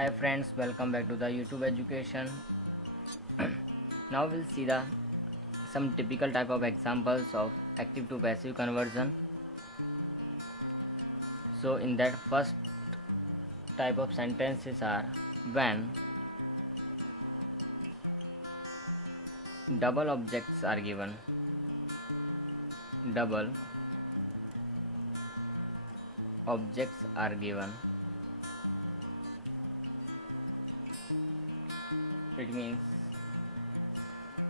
Hi friends, welcome back to the YouTube education. Now we'll see the some typical type of examples of active to passive conversion. So in that first type of sentences are when double objects are given. Double objects are given. It means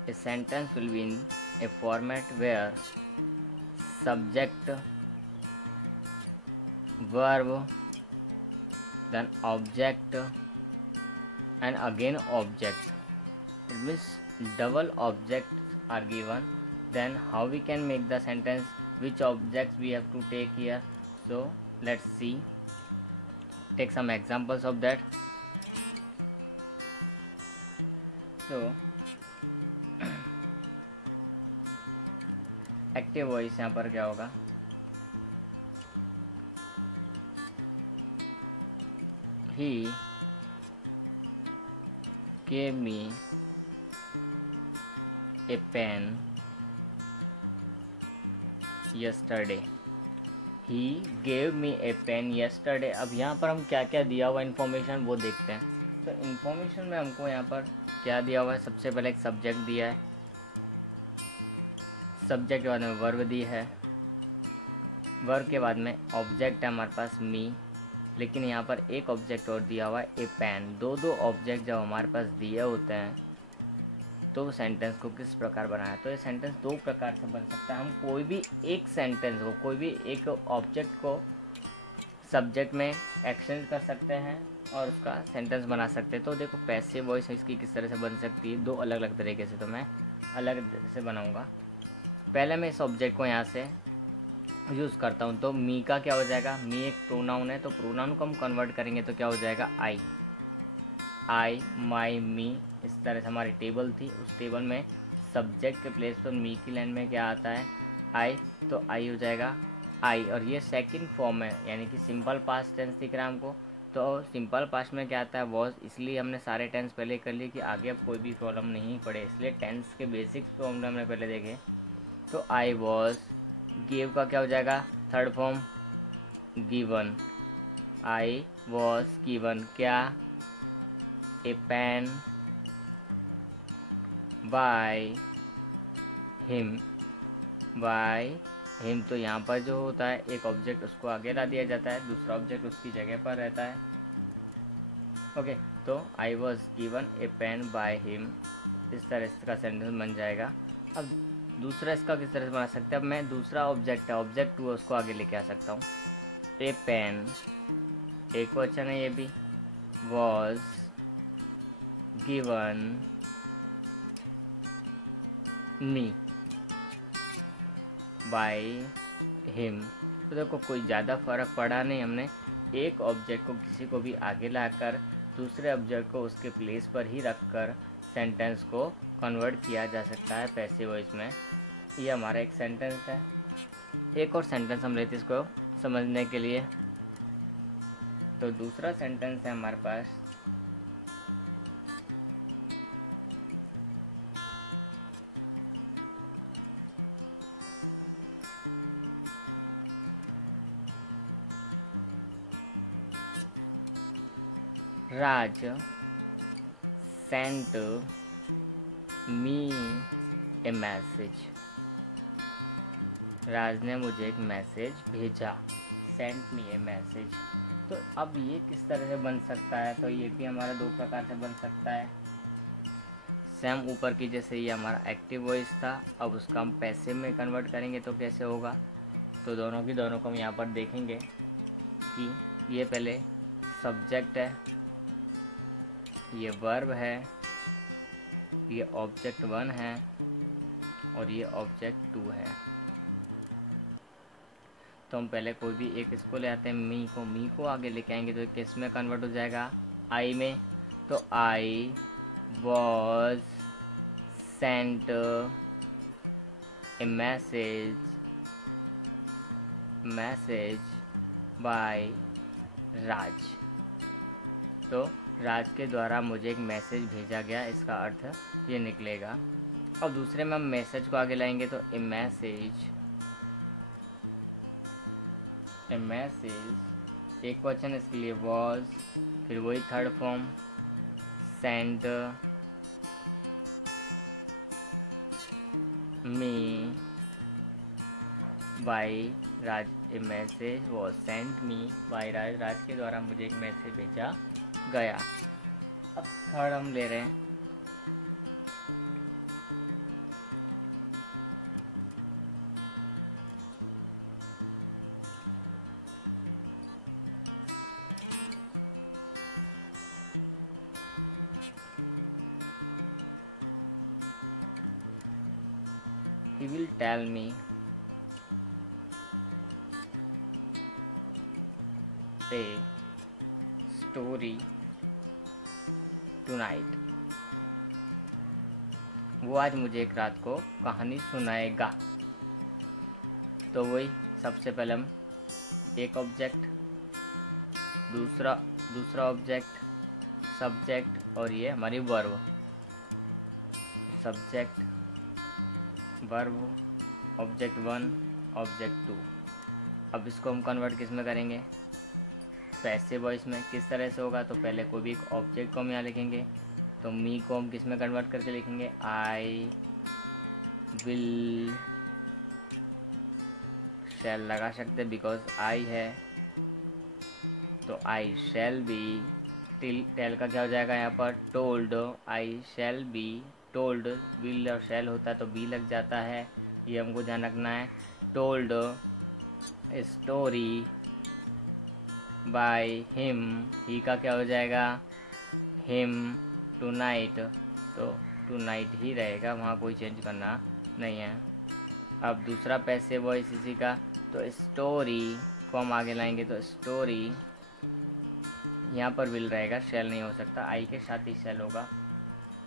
a sentence will be in a format where subject, verb, then object and again object. It means double objects are given. Then how we can make the sentence, which objects we have to take here. So let's see, take some examples of that. So active voice यहाँ पर क्या होगा, he gave me a pen yesterday. He gave me a pen yesterday. अब यहाँ पर हम क्या क्या दिया हुआ इन्फॉर्मेशन वो देखते हैं. तो इन्फॉर्मेशन में हमको यहाँ पर क्या दिया हुआ है, सबसे पहले एक सब्जेक्ट दिया है, सब्जेक्ट के बाद में वर्ब दी है, वर्ब के बाद में ऑब्जेक्ट है हमारे पास मी, लेकिन यहाँ पर एक ऑब्जेक्ट और दिया हुआ है ए पेन. दो ऑब्जेक्ट जब हमारे पास दिए होते हैं तो सेंटेंस को किस प्रकार बनाया. तो ये सेंटेंस दो प्रकार से बन सकता है. हम कोई भी एक सेंटेंस को, कोई भी एक ऑब्जेक्ट को सब्जेक्ट में एक्सचेंज कर सकते हैं और उसका सेंटेंस बना सकते हैं. तो देखो पैसिव वॉइस इसकी किस तरह से बन सकती है, दो अलग अलग तरीके से. तो मैं अलग से बनाऊँगा. पहले मैं इस ऑब्जेक्ट को यहाँ से यूज़ करता हूँ. तो मी का क्या हो जाएगा, मी एक प्रोनाउन है, तो प्रोनाउन को हम कन्वर्ट करेंगे तो क्या हो जाएगा, आई, माई, मी. इस तरह से हमारी टेबल थी, उस टेबल में सब्जेक्ट के प्लेस पर मी की लाइन में क्या आता है, आई. तो आई हो जाएगा आई. और ये सेकंड फॉर्म है, यानी कि सिंपल पास्ट टेंस दिख रहा है हमको. तो सिंपल पास्ट में क्या आता है, वॉज. इसलिए हमने सारे टेंस पहले कर लिए कि आगे अब कोई भी प्रॉब्लम नहीं पड़े, इसलिए टेंस के बेसिक्स तो हमने पहले देखे. तो आई वॉज. गिव का क्या हो जाएगा, third form given. I was given क्या, ए पेन बाय हिम. तो यहाँ पर जो होता है एक ऑब्जेक्ट उसको आगे ला दिया जाता है, दूसरा ऑब्जेक्ट उसकी जगह पर रहता है. ओके. तो I was given a pen by him. इस तरह इसका सेंटेंस बन जाएगा. अब दूसरा इसका किस तरह से बना सकते हैं. अब मैं दूसरा ऑब्जेक्ट है, ऑब्जेक्ट टू, उसको आगे लेके आ सकता हूँ. ए पेन, एक क्वेश्चन है ये भी, was given me by him. तो देखो कोई ज़्यादा फर्क पड़ा नहीं. हमने एक ऑब्जेक्ट को किसी को भी आगे लाकर दूसरे ऑब्जेक्ट को उसके प्लेस पर ही रखकर सेंटेंस को कन्वर्ट किया जा सकता है पैसिव वॉइस में. ये हमारा एक सेंटेंस है. एक और सेंटेंस हम लेते इसको समझने के लिए. तो दूसरा सेंटेंस है हमारे पास, राज सेंट मी ए मैसेज. राज ने मुझे एक मैसेज भेजा, सेंट मी ए मैसेज. तो अब ये किस तरह से बन सकता है, तो ये भी हमारा दो प्रकार से बन सकता है. सेम ऊपर की जैसे ये हमारा एक्टिव वॉइस था, अब उसका हम पैसिव में कन्वर्ट करेंगे तो कैसे होगा. तो दोनों को हम यहाँ पर देखेंगे कि ये पहले सब्जेक्ट है, ये वर्ब है, ये ऑब्जेक्ट 1 है और ये ऑब्जेक्ट 2 है. तो हम पहले कोई भी एक इसको ले आते हैं, मी को आगे लेके आएंगे तो किस में कन्वर्ट हो जाएगा, आई में. तो I was sent a message by Raj. तो राज के द्वारा मुझे एक मैसेज भेजा गया, इसका अर्थ ये निकलेगा। और दूसरे में हम मैसेज को आगे लाएंगे तो ए मैसेज एक क्वेश्चन, इसके लिए वॉज, फिर वही third form sent me by Raj, a message was sent me by Raj, Raj के द्वारा मुझे एक मैसेज भेजा गया। अब थर्ड हम ले रहे हैं he will tell me a story tonight, वो आज मुझे एक रात को कहानी सुनाएगा। तो वही सबसे पहले हम एक ऑब्जेक्ट, दूसरा ऑब्जेक्ट, सब्जेक्ट और ये हमारी verb, subject verb, object 1 object 2। अब इसको हम कन्वर्ट किस में करेंगे, पैसिव वॉइस में। किस तरह से होगा, तो पहले कोई भी एक ऑब्जेक्ट को हम यहाँ लिखेंगे, तो मी को हम किस में कन्वर्ट करके लिखेंगे, आई विल, शैल लगा सकते बिकॉज आई है, तो आई शैल बी, टेल का क्या हो जाएगा यहाँ पर, told, I shall be told, will और शैल होता है तो बी लग जाता है, ये हमको ध्यान रखना है। टोल्ड स्टोरी बाय हिम, ही का क्या हो जाएगा, हिम, टुनाइट, तो टुनाइट ही रहेगा, वहाँ कोई चेंज करना नहीं है। अब दूसरा पैसिव वॉइस इसी का, तो स्टोरी को हम आगे लाएंगे, तो स्टोरी यहाँ पर विल रहेगा, शैल नहीं हो सकता, आई के साथ ही शैल होगा।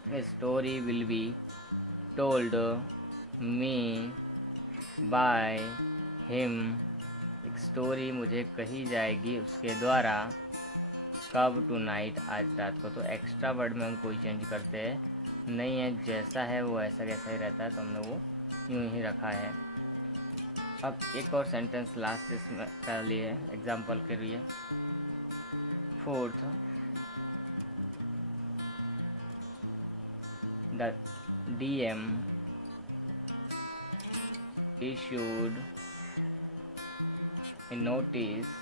Story will be told me by him, एक स्टोरी मुझे कही जाएगी उसके द्वारा, कब, टुनाइट, आज रात को। तो एक्स्ट्रा वर्ड में हम कोई चेंज करते नहीं है, जैसा है वो ऐसा कैसा ही रहता है, तो हमने वो यूं ही रखा है। अब एक और सेंटेंस लास्ट इसमें का लिए एग्जाम्पल के लिए, fourth, the DM issued a notice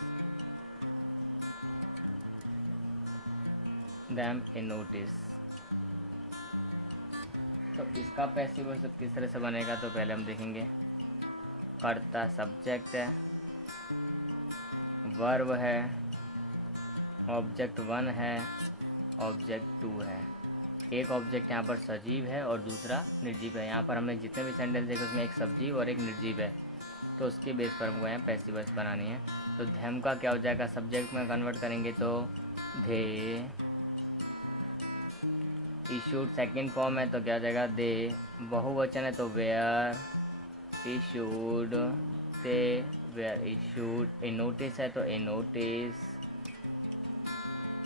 them a notice। तो इसका पैसिव वॉइस किस तरह से बनेगा, तो पहले हम देखेंगे, कर्ता सब्जेक्ट है, वर्ब है, ऑब्जेक्ट 1 है, ऑब्जेक्ट 2 है। एक ऑब्जेक्ट यहाँ पर सजीव है और दूसरा निर्जीव है। यहाँ पर हमने जितने भी सेंटेंस देखे उसमें एक सजीव और एक निर्जीव है, तो उसके बेस पर हमको यहाँ पैसिव वॉइस बनानी है। तो धैम का क्या हो जाएगा, सब्जेक्ट में कन्वर्ट करेंगे तो धे, इशूड सेकंड फॉर्म है तो क्या हो जाएगा, दे, बहुवचन है तो were, issued, they were issued, a notice है तो a notice,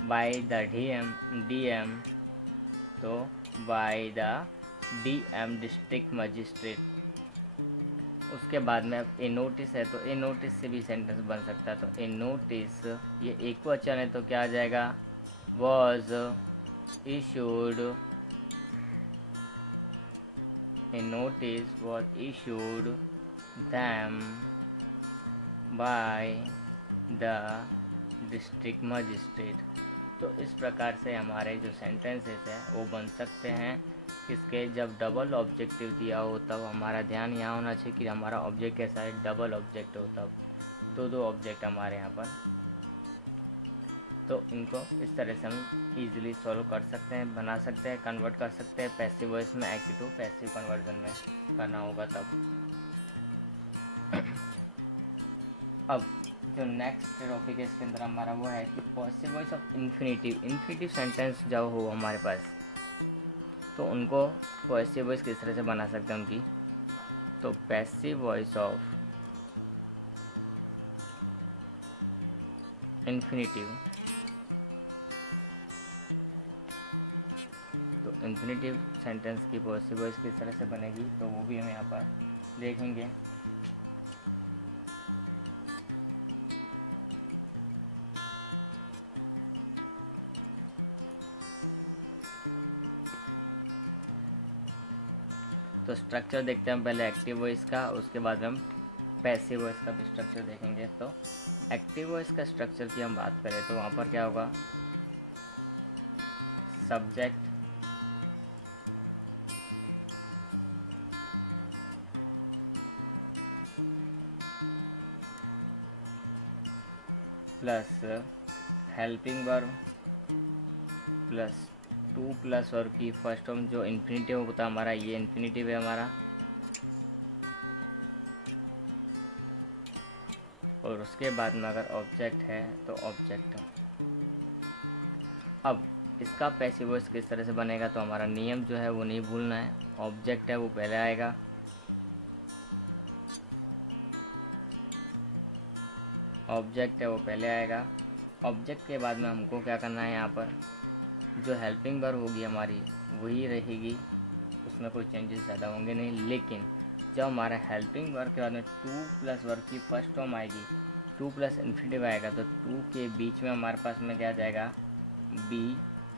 by the DM तो by the DM district magistrate. उसके बाद में अब ए नोटिस है तो ए नोटिस से भी सेंटेंस बन सकता है, तो ए नोटिस ये एक वचन है तो क्या आ जाएगा, was issued, a notice was issued them by the district magistrate. तो इस प्रकार से हमारे जो सेंटेंसेस हैं वो बन सकते हैं। इसके जब डबल ऑब्जेक्टिव दिया हो तब हमारा ध्यान यहाँ होना चाहिए कि हमारा ऑब्जेक्ट कैसा है, डबल ऑब्जेक्ट हो, तब दो ऑब्जेक्ट हमारे यहाँ पर। तो इनको इस तरह से हम इजीली सॉल्व कर सकते हैं, बना सकते हैं, कन्वर्ट कर सकते हैं पैसिव वॉइस में, एक्टिव टू पैसिव कन्वर्जन में करना होगा तब। अब जो नेक्स्ट टॉपिक है इसके अंदर हमारा वो है कि पॉसिव वॉइस ऑफ इन्फिनिटिव सेंटेंस जब हो हमारे पास, तो उनको पॉसिव वॉइस किस तरह से बना सकते हैं उनकी। तो passive voice of infinitive infinitive sentence की पॉजिटिव वॉइस किस तरह से बनेगी तो वो भी हम यहाँ पर देखेंगे। तो स्ट्रक्चर देखते हैं पहले एक्टिव वॉइस का, उसके बाद हम पैसिव वॉइस का भी स्ट्रक्चर देखेंगे। तो एक्टिव वॉइस का स्ट्रक्चर की हम बात करें तो वहाँ पर क्या होगा, subject plus helping verb plus two plus verb की फर्स्ट फॉर्म जो इन्फिनेटिव होता है हमारा, ये इन्फिनेटिव है हमारा, और उसके बाद में अगर ऑब्जेक्ट है तो ऑब्जेक्ट। अब इसका पैसिव वॉइस किस तरह से बनेगा तो हमारा नियम जो है वो नहीं भूलना है। ऑब्जेक्ट है वो पहले आएगा, ऑब्जेक्ट है वो पहले आएगा। ऑब्जेक्ट के बाद में हमको क्या करना है, यहाँ पर जो हेल्पिंग वर्ब होगी हमारी वही रहेगी, उसमें कोई चेंजेस ज़्यादा होंगे नहीं। लेकिन जब हमारा हेल्पिंग वर्ब के बाद में टू प्लस वर्ब की फर्स्ट फॉर्म आएगी, टू प्लस इन्फिनेटिव आएगा, तो टू के बीच में हमारे पास में क्या आ जाएगा, बी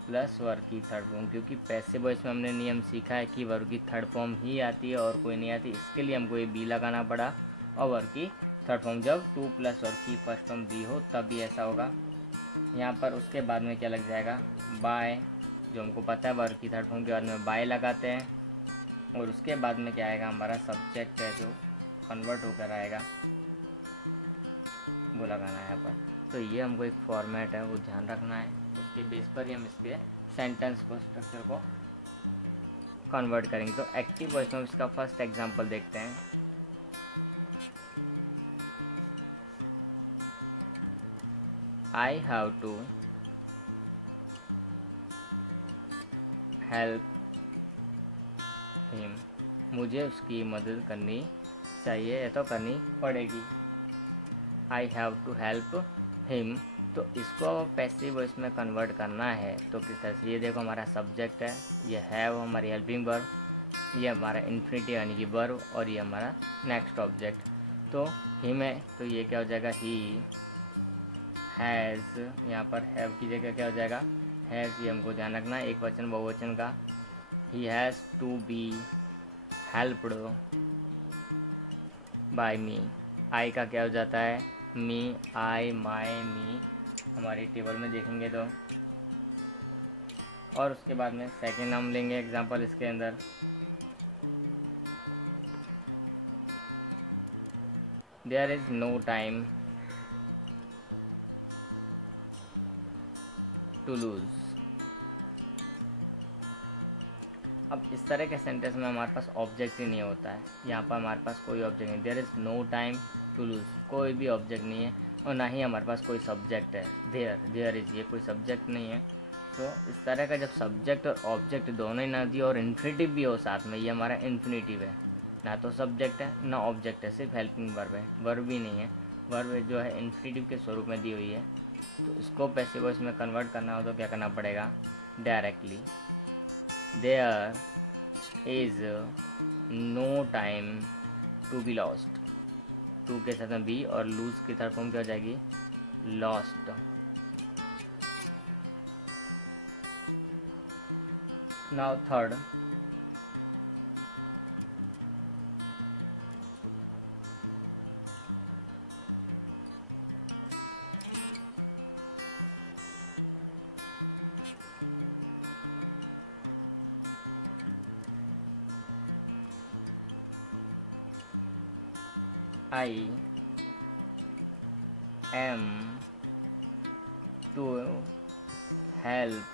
प्लस वर्ब की थर्ड फॉर्म। क्योंकि पैसिव वॉइस में हमने नियम सीखा है कि वर्ब की थर्ड फॉर्म ही आती है और कोई नहीं आती, इसके लिए हमको ये बी लगाना पड़ा। और वर्ब की थर्ड फॉर्म जब टू प्लस वर्ब की फर्स्ट फॉर्म बी हो तब भी ऐसा होगा यहाँ पर। उसके बाद में क्या लग जाएगा, बाय, जो हमको पता है वर्ब की थर्ड फॉर्म के बाद में बाय लगाते हैं। और उसके बाद में क्या आएगा, हमारा सब्जेक्ट है जो कन्वर्ट होकर आएगा, वो लगाना है यहाँ पर। तो ये हमको एक फॉर्मेट है वो ध्यान रखना है, उसके बेस पर ही हम इसके सेंटेंस को, स्ट्रक्चर को कन्वर्ट करेंगे। तो एक्टिव वॉइस में इसका फर्स्ट एग्जांपल देखते हैं। I have to help him, मुझे उसकी मदद करनी चाहिए या तो करनी पड़ेगी। I have to help him, तो इसको पैसिव वॉइस में कन्वर्ट करना है तो किस तरह से, ये देखो हमारा सब्जेक्ट है, ये हैव हमारी हेल्पिंग वर्ब, ये हमारा इन्फिनेटिव यानी कि वर्ब, और ये हमारा नेक्स्ट ऑब्जेक्ट। तो हिम है तो ये क्या हो जाएगा, ही हैज़, यहाँ पर हैव की जगह क्या हो जाएगा, हैज़। ये हमको ध्यान रखना है एक वचन बहुवचन का। He has to be helped by me, I का क्या हो जाता है, मी, आई, माई, मी, हमारी टेबल में देखेंगे तो। और उसके बाद में सेकेंड हम लेंगे एग्जांपल इसके अंदर, there is no time to lose. अब इस तरह के सेंटेंस में हमारे पास ऑब्जेक्ट ही नहीं होता है, यहाँ पर हमारे पास कोई ऑब्जेक्ट नहीं, there is no time to lose, कोई भी ऑब्जेक्ट नहीं है, और ना ही हमारे पास कोई सब्जेक्ट है। देयर इज़, ये कोई सब्जेक्ट नहीं है। तो इस तरह का जब सब्जेक्ट और ऑब्जेक्ट दोनों ही ना दिए और इन्फिनेटिव भी हो साथ में, ये हमारा इन्फिनेटिव है, ना तो सब्जेक्ट है ना ऑब्जेक्ट है, सिर्फ हेल्पिंग वर्ब है, वर्ब भी नहीं है। वर्ब जो है इन्फिनेटिव के स्वरूप में दी हुई है, तो इसको पैसिव वॉइस में कन्वर्ट करना हो तो क्या करना पड़ेगा, directly there is no time to be lost, to के साथ में बी और लूज की थर्ड फॉर्म क्या हो जाएगी, lost. Now third, I am to help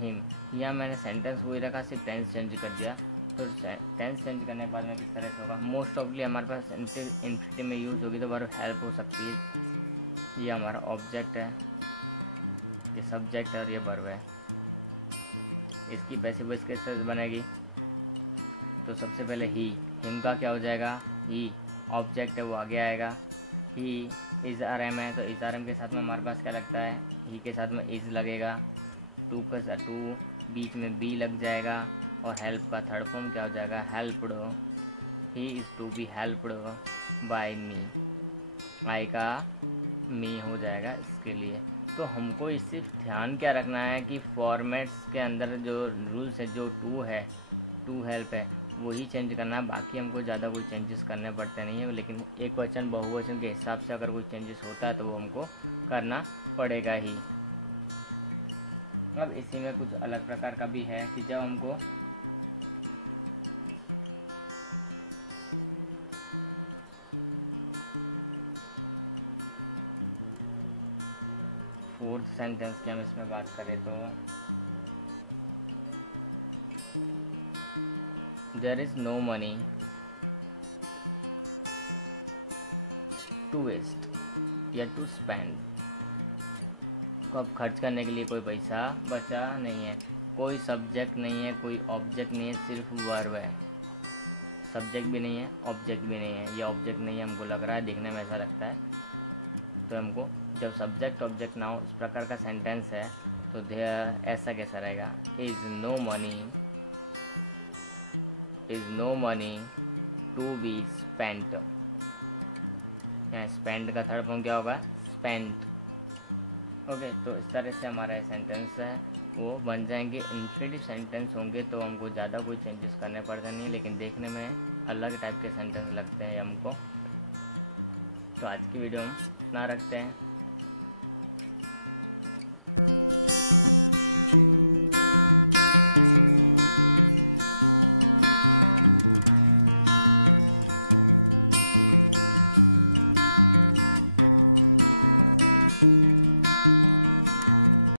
him। यहाँ मैंने सेंटेंस वही रखा, सिर्फ टेंस चेंज कर दिया। तो टेंस चेंज करने के बाद में किस तरह से होगा, मोस्ट ऑफली हमारे पास इन्फिनेटिव में यूज़ होगी तो वर्ब हेल्प हो सकती है। ये हमारा ऑब्जेक्ट है, ये सब्जेक्ट है और ये वर्ब है। इसकी पैसिव वॉइस किस तरह से बनेगी, तो सबसे पहले ही, हिम का क्या हो जाएगा, ही, ऑब्जेक्ट है वो आगे आएगा। ही इज़ आर एम है तो इज़ आर एम के साथ में हमारे पास क्या लगता है, ही के साथ में इज़ लगेगा। टू का टू बीच में बी लग जाएगा और हेल्प का थर्ड फॉर्म क्या हो जाएगा, helped. He is to be helped by me, I का मी हो जाएगा इसके लिए। तो हमको इस सिर्फ ध्यान क्या रखना है कि फॉर्मेट्स के अंदर जो रूल्स है, जो टू है, टू हेल्प है, वही चेंज करना है। बाकी हमको ज़्यादा कोई चेंजेस करने पड़ते नहीं है, लेकिन एक वचन बहुवचन के हिसाब से अगर कोई चेंजेस होता है तो वो हमको करना पड़ेगा ही। अब इसी में कुछ अलग प्रकार का भी है कि जब हमको फोर्थ सेंटेंस की हम इसमें बात करें तो there is no money to waste या टू स्पेंड। को अब खर्च करने के लिए कोई पैसा बचा नहीं है, कोई सब्जेक्ट नहीं है, कोई ऑब्जेक्ट नहीं है, सिर्फ वर्ब है। सब्जेक्ट भी नहीं है, ऑब्जेक्ट भी नहीं है। ये ऑब्जेक्ट नहीं है, हमको लग रहा है, देखने में ऐसा लगता है। तो हमको जब सब्जेक्ट ऑब्जेक्ट ना हो, इस प्रकार का सेंटेंस है तो देयर ऐसा कैसा रहेगा, is no money to be spent. यहाँ स्पेंड का थर्ड फॉर्म क्या होगा, स्पेंट। ओके, तो इस तरह से हमारा सेंटेंस है वो बन जाएंगे। इन्फिनिटिव सेंटेंस होंगे तो हमको ज़्यादा कोई चेंजेस करने पड़ते नहीं, लेकिन देखने में अलग टाइप के सेंटेंस लगते हैं हमको। तो आज की वीडियो हम इतना रखते हैं।